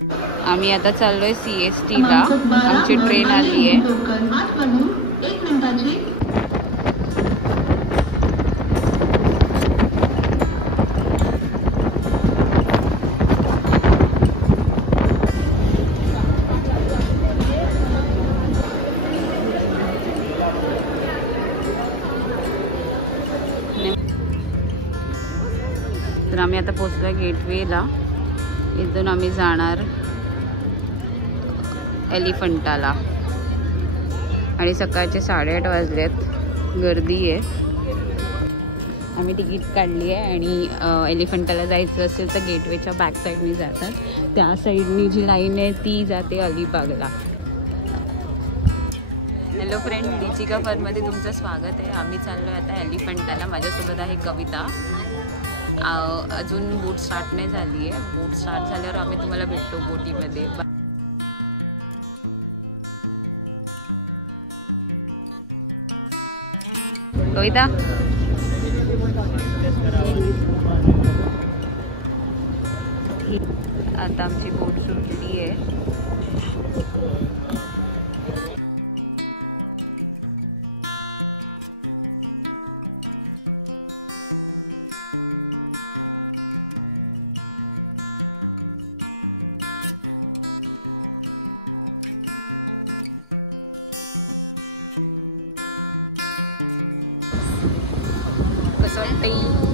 आम्ही आता चाललोय CST ला. आमची ट्रेन आली आहे. तर आम्ही आता पोहोचलो गेटवेला. इथून आम्ही जाणार एलिफंटाला. आणि सकाळचे 8:30 वाजलेत. गर्दी आहे. आम्ही तिकीट काढली आहे आणि एलिफंटाला जायचं असेल तर गेटवेच्या बॅक साईडनी जातात. त्या साईडनी जी लाईन आहे ती जाते अलिबागला. हॅलो फ्रेंड, डिचिका फरमध्ये तुमचं स्वागत आहे. आम्ही चाललो आहे आता एलिफंटाला. माझ्यासोबत आहे कविता. अजून बोट स्टार्ट नाही झाली आहे. बोट स्टार्ट झाल्यावर आम्ही तुम्हाला भेटतो बोटीमध्ये. कविता, आता आमची बोट सुटली आहे. कसं वाटतंय?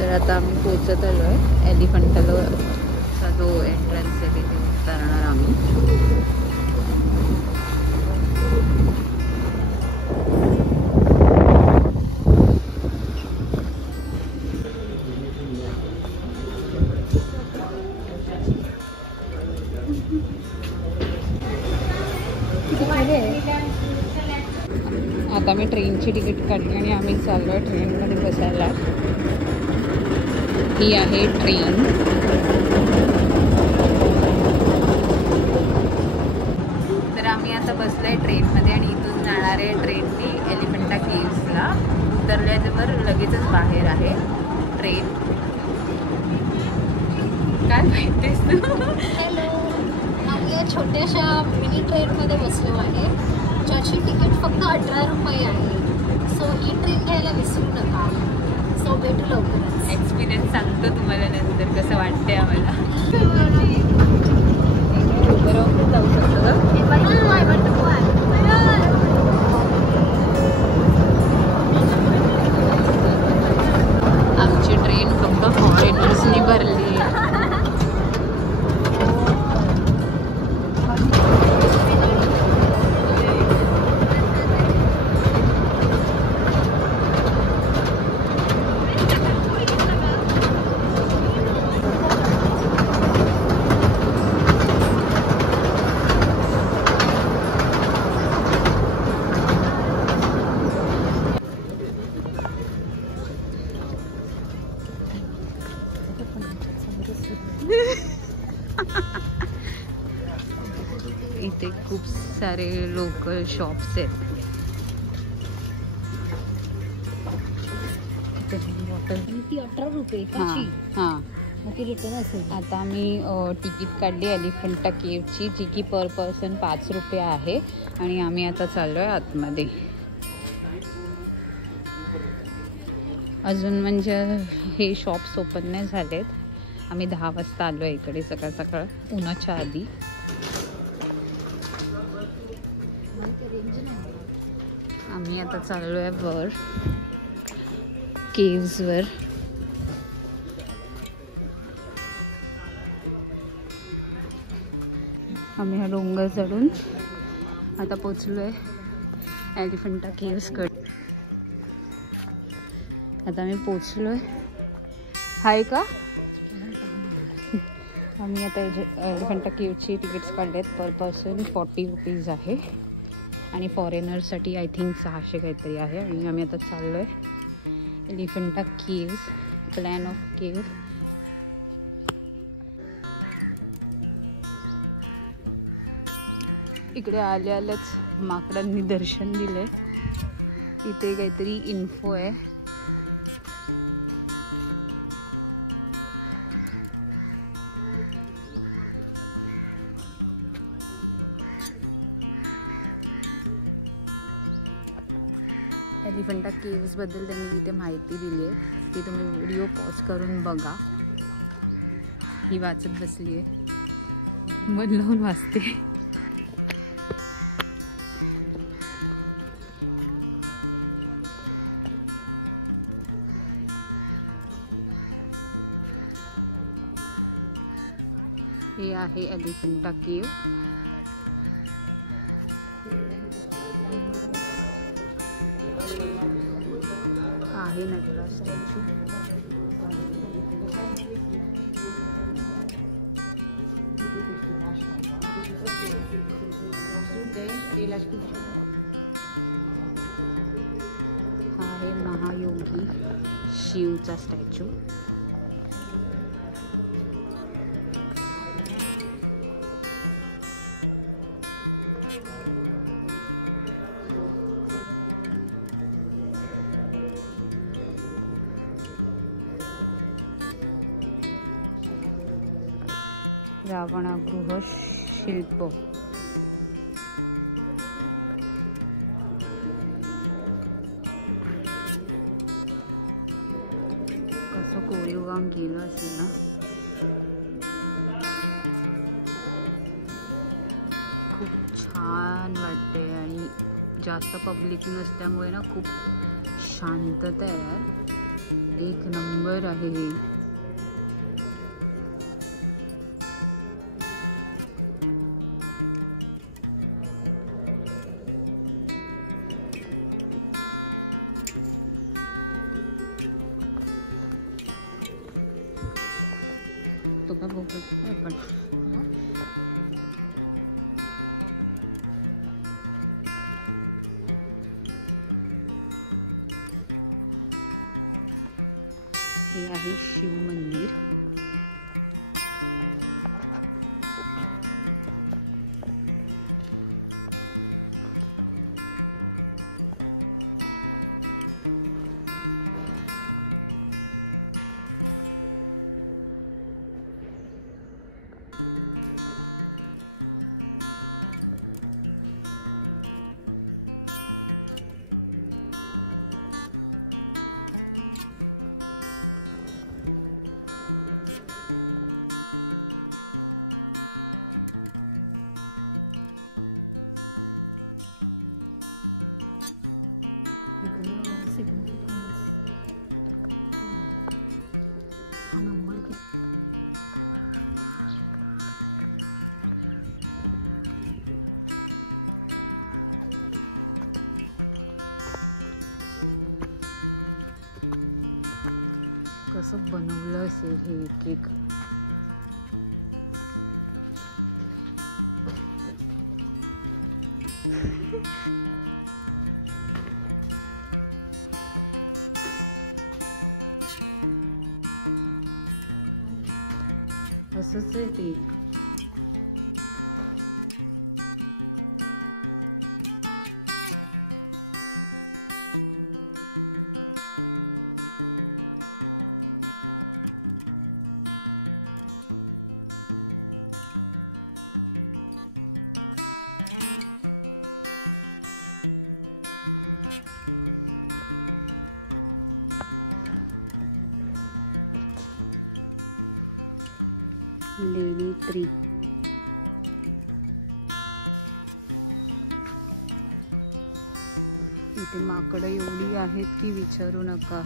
तर आता आम्ही पोचत आलो आहे एलिफंटाचा जो एंट्रन्स आहे तिथे उतरणार आम्ही. आता मी ट्रेनची तिकीट काढली आणि आम्ही चाललो आहे ट्रेनमध्ये बसायला. ही आहे ट्रेन. तर आम्ही आता बसलो आहे ट्रेनमध्ये आणि इथून जाणार आहे ट्रेनने एलिफंटा केव्सला. उतरल्यावर लगेचच बाहेर आहे ट्रेन. काय माहितीस तू? हॅलो, आम्ही या छोट्याशा मिनी ट्रेनमध्ये बसलो आहे, ज्याची तिकीट फक्त 18 रुपये आहे. सो ही ट्रेन घ्यायला विसरू नका. सो भेटू लवकरच. एक्सपिरियन्स सांगतो तुम्हाला नंतर कसं वाटतंय आम्हाला. बरोबर जाऊ शकतो का? आमची ट्रेन फक्त फॉरेनर्सनी भरली आहे. इथे खूप सारे लोकल शॉप्स आहेत. ती 18 रुपये काची? हां, मग ती रिटर्न असेल. आता आम्ही तिकीट काढली एलिफंटा केव्हची, जी की पर पर्सन 5 रुपये आहे. आणि आम्ही आता चाललोय आतमध्ये. अजून म्हणजे हे शॉप्स ओपन नाही झालेत. आम्ही 10 वाजता आलो आहे इकडे सकाळ सकाळ, उन्हाच्या आधी. आम्ही आता चाललो आहे वर केव्सवर. आम्ही हा डोंगर चढून आता पोचलोय एलिफंटा केव्सकडे. आता आम्ही पोचलोय. हाय का? आम्ही आता एलिफंटा केव्हची तिकीट्स काढलेत. पर पर्सन 40 रुपीज आहे आणि फॉरेनरसाठी आय थिंक 600 काहीतरी आहे. आणि आम्ही आता चाललो आहे Elephanta caves, plan of cave. इकडे आल्याच माकडांनी दर्शन दिले. इथे काहीतरी इन्फो आहे. एलिफंटा केव्सबद्दल त्यांनी इथे माहिती दिली आहे. ती तुम्ही व्हिडिओ पॉज करून बघा. ही वाचत बसली आहे, मन लावून वाचते. हे आहे एलिफंटा केव्ह. आहे नटराज स्टॅच्यू. हा आहे महायोगी शिवचा स्टॅच्यू. रावणागृह शिल्प. कसं कोरीव काम केलं असेल ना. खूप छान वाटते आणि जास्त पब्लिक नसल्यामुळे ना खूप शांतता आहे यार. एक नंबर आहे हे. तो का भोग पण हे आहे शिव मंदिर. हा नंबर कसं बनवलं असेल हे एक एक. असंच आहे ते. लेणी ट्री. इथे माकडं एवढी आहेत की विचारू नका.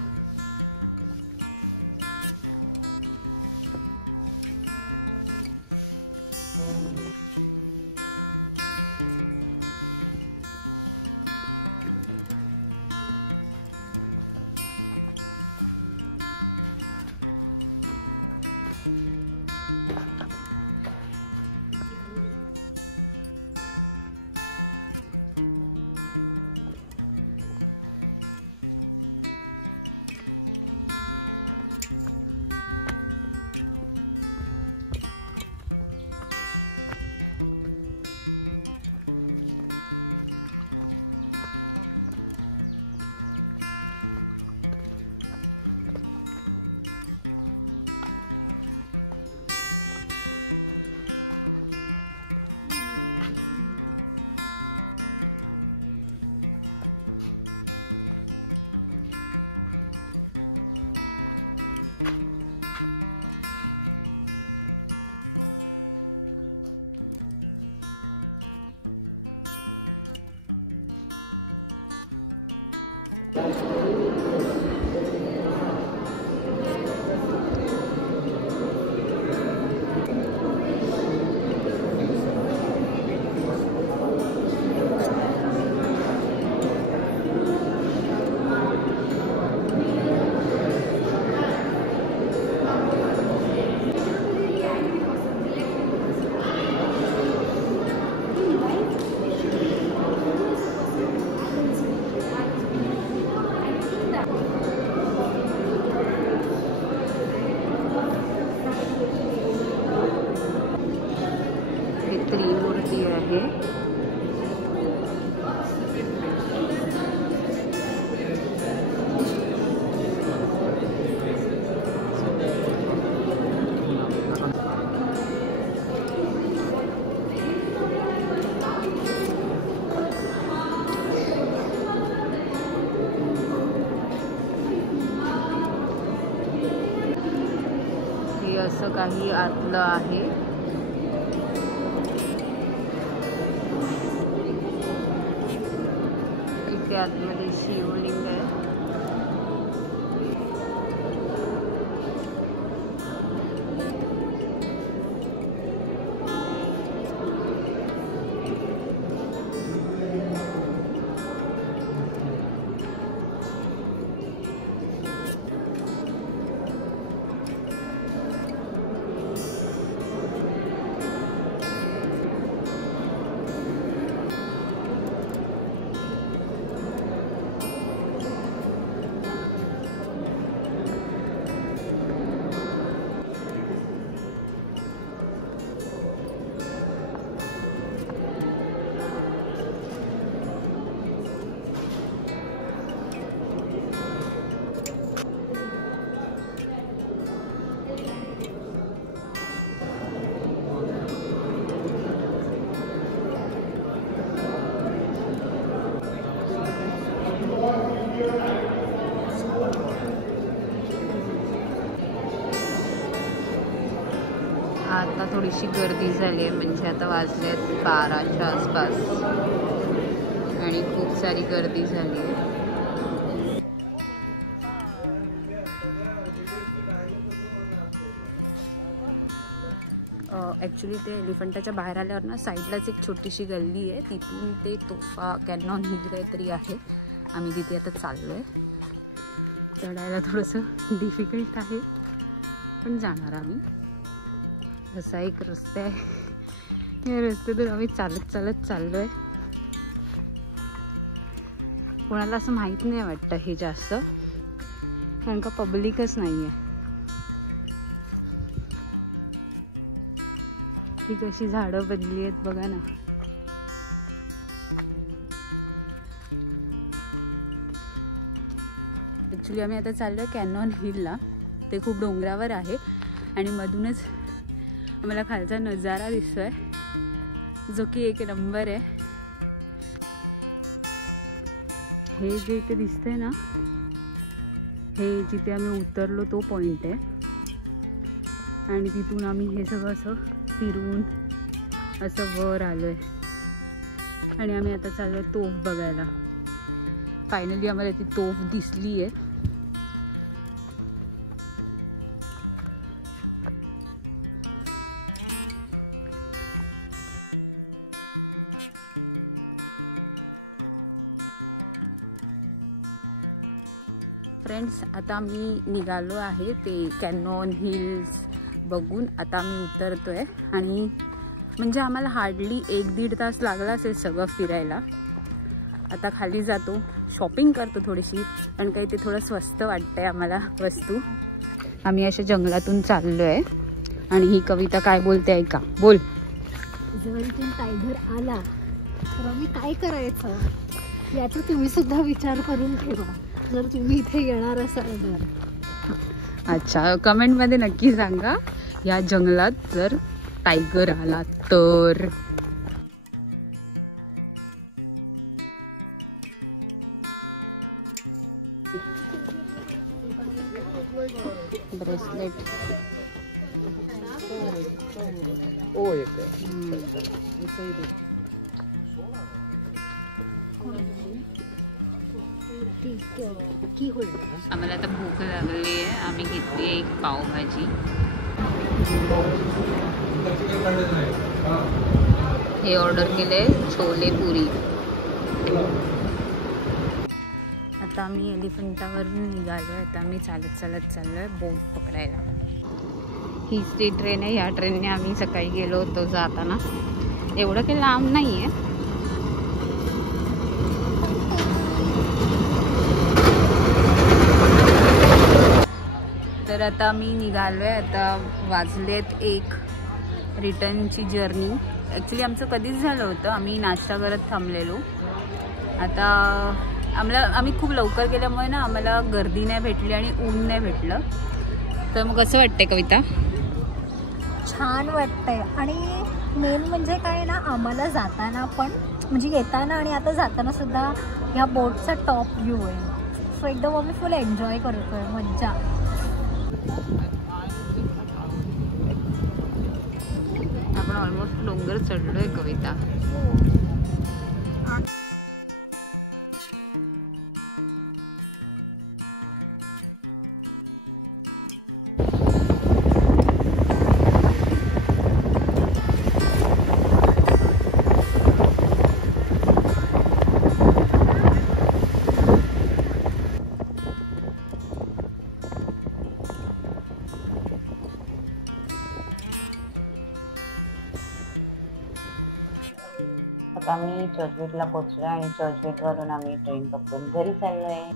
असं काही आतलं आहे. इथे आतमध्ये शिवलिंग आहे. आता थोडीशी गर्दी झाली आहे, म्हणजे आता वाजलेत 12च्या आसपास आणि खूप सारी गर्दी झाली आहे. ॲक्च्युली ते एलिफंटाच्या बाहेर आल्यावर ना साईडलाच एक छोटीशी गल्ली आहे, तिथून ते तोफा कॅनॉन हिल काहीतरी आहे. आम्ही तिथे आता चाललो आहे. चढायला थोडंसं डिफिकल्ट आहे पण जाणार आम्ही. असा एक रस्ता आहे, या रस्त्यातून आम्ही चालत चालत चाललो आहे. कोणाला असं माहीत नाही वाटतं हे जास्त, कारण का पब्लिकच नाही आहे. ही कशी झाडं बनली आहेत बघा ना. ॲक्च्युली आम्ही आता चाललो आहे कॅनॉन हिलला. ते खूप डोंगरावर आहे आणि मधूनच आम्हाला खालचा नजारा दिसतोय, जो की एक नंबर आहे. हे जे इथे दिसतंय ना, हे जिथे आम्ही उतरलो तो पॉइंट आहे आणि तिथून आम्ही हे सगळं असं फिरून असं वर आलो आहे आणि आम्ही आता चाललो आहे तोफ बघायला. फायनली आम्हाला ती तोफ दिसली आहे. फ्रेंड्स, आता आम्ही निघालो आहे ते कॅनॉन हिल्स बघून. आता आम्ही उतरतोय आणि म्हणजे आम्हाला हार्डली 1-1.5 तास लागला असेल सगळं फिरायला. आता खाली जातो, शॉपिंग करतो थोडीशी, कारण काही ते थोडं स्वस्त वाटतंय आम्हाला वस्तू. आम्ही अशा जंगलातून चाललो आहे आणि ही कविता काय बोलते ऐका. बोल. जर इथून टायगर आला तर आम्ही काय करायचं याचा तुम्ही सुद्धा विचार करून ठेवा, जर तुम्ही इथे येणार असाल तर. अच्छा, कमेंटमध्ये नक्की सांगा या जंगलात जर टायगर आला तर. ब्रेसलेट आम्हाला आता भूक लागली आहे. आम्ही घेतली एक पावभाजी. हे ऑर्डर केले छोले पुरी. आता आम्ही एलिफंटावरून निघालो आहे. आता आम्ही चालत चालत चाललो आहे बोट पकडायला. हीच ती ट्रेन आहे. या ट्रेनने आम्ही सकाळी गेलो होतो जाताना. एवढं काही लांब नाही आहे. तर आता मी निघालो आहे. आता वाजलेत 1. रिटर्नची जर्नी ॲक्च्युली आमचं कधीच झालं होतं. आम्ही नाश्ता करत थांबलेलो. आता आम्ही खूप लवकर गेल्यामुळे ना आम्हाला गर्दी नाही भेटली आणि ऊन नाही भेटलं. तर मग कसं वाटतंय कविता? छान वाटतंय. आणि मेन म्हणजे काय ना, आम्हाला जाताना पण म्हणजे येताना आणि आता जाताना सुद्धा ह्या बोटचा टॉप व्ह्यू आहे. सो एकदम आम्ही फुल एन्जॉय करतोय. मज्जा. आपण ऑलमोस्ट डोंगर चढलोय कविता. आता आम्ही चर्चगेटला पोहोचलो आणि चर्चगेटवरून आम्ही ट्रेन पकडून घरी चाललोय.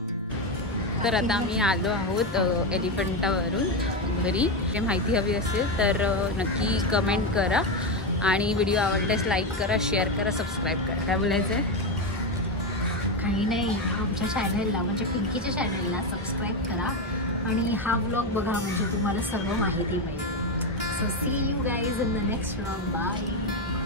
तर आता आम्ही आलो आहोत एलिफंटावरून घरी. ते माहिती हवी असेल तर नक्की कमेंट करा आणि व्हिडिओ आवडल्यास लाईक करा, शेअर करा, सबस्क्राईब करा. काय बोलायचं आहे? काही नाही, आमच्या चॅनलला म्हणजे पिंकीच्या चॅनलला सबस्क्राईब करा आणि हा व्लॉग बघा म्हणजे तुम्हाला सर्व माहिती मिळेल. So see you guys in the next vlog. Bye.